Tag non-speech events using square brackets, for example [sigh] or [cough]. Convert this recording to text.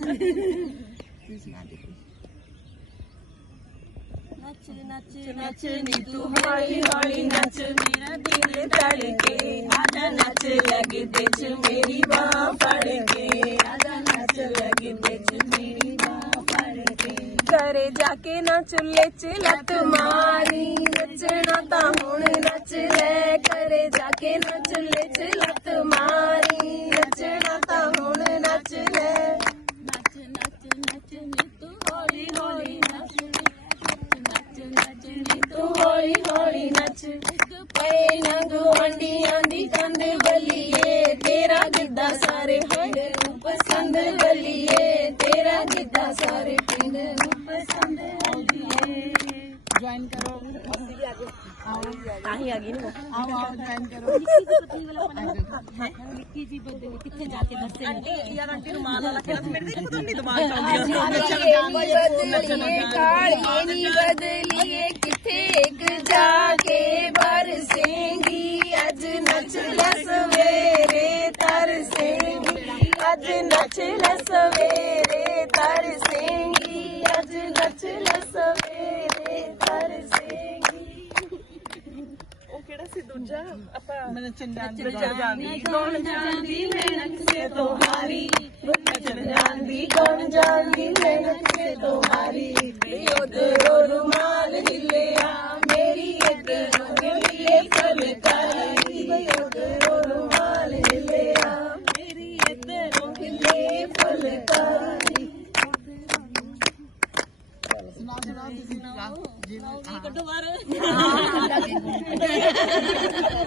नच नच नच तू हौली हौली नच मेरा दिल धड़के नच लगे मेरी बाँ पड़ के नच लगे मेरी बाँ पड़ के करे जाके नच चुल्ले च मारी। नचना ता हुन नच ले। करे जाके ना ಹೋಳಿ ಹೋಳಿ ನಚ್ಚು ಪೈ ನಂಗು ಅಂಡಿ ಆಂದಿ ಕಂದ ಬಲಿಯೇ ತೇರಾ ಗಿದ್ದ ಸಾರೆ ಪಿಂಡ ಪಸಂದ ಬಲಿಯೇ ತೇರಾ ಗಿದ್ದ ಸಾರೆ ಪಿಂಡ ಪಸಂದ ज्वाइन करो आगे आओ आओ ज्वाइन करो लिखी जी बदली जाके ਥੇਕ ਜਾ ਕੇ ਬਰਸੇਂਗੀ ਅੱਜ ਨੱਚ ਲੈ ਸਵੇਰੇ ਤਰਸੇਂਗੀ ਅੱਜ ਨੱਚ ਲੈ ਸਵੇਰੇ ਤਰਸੇਂਗੀ ਅੱਜ ਨੱਚ ਲੈ ਸਵੇਰੇ ਤਰਸੇਂਗੀ ਉਹ ਕਿਹੜਾ ਸੀ ਦੂਜਾ? ਆਪਾਂ ਮੈਂ ਚੰਦਾਨ ਦੇ ਜਾਂਦੀ ਕੌਣ ਜਾਂਦੀ? ਮੈਂ ਨਕਸ਼ੇ ਤੋਂ ਹਾਰੀ। ਮੈਂ ਚੰਦਾਨ ਦੀ ਕੌਣ ਜਾਂਦੀ ਮੈਂ ਨਕਸ਼ੇ ਤੋਂ ਹਾਰੀ। ਬਈ ਉਹਦੇ कड्डो हाँ। बाहर हाँ। [laughs] [laughs] हाँ,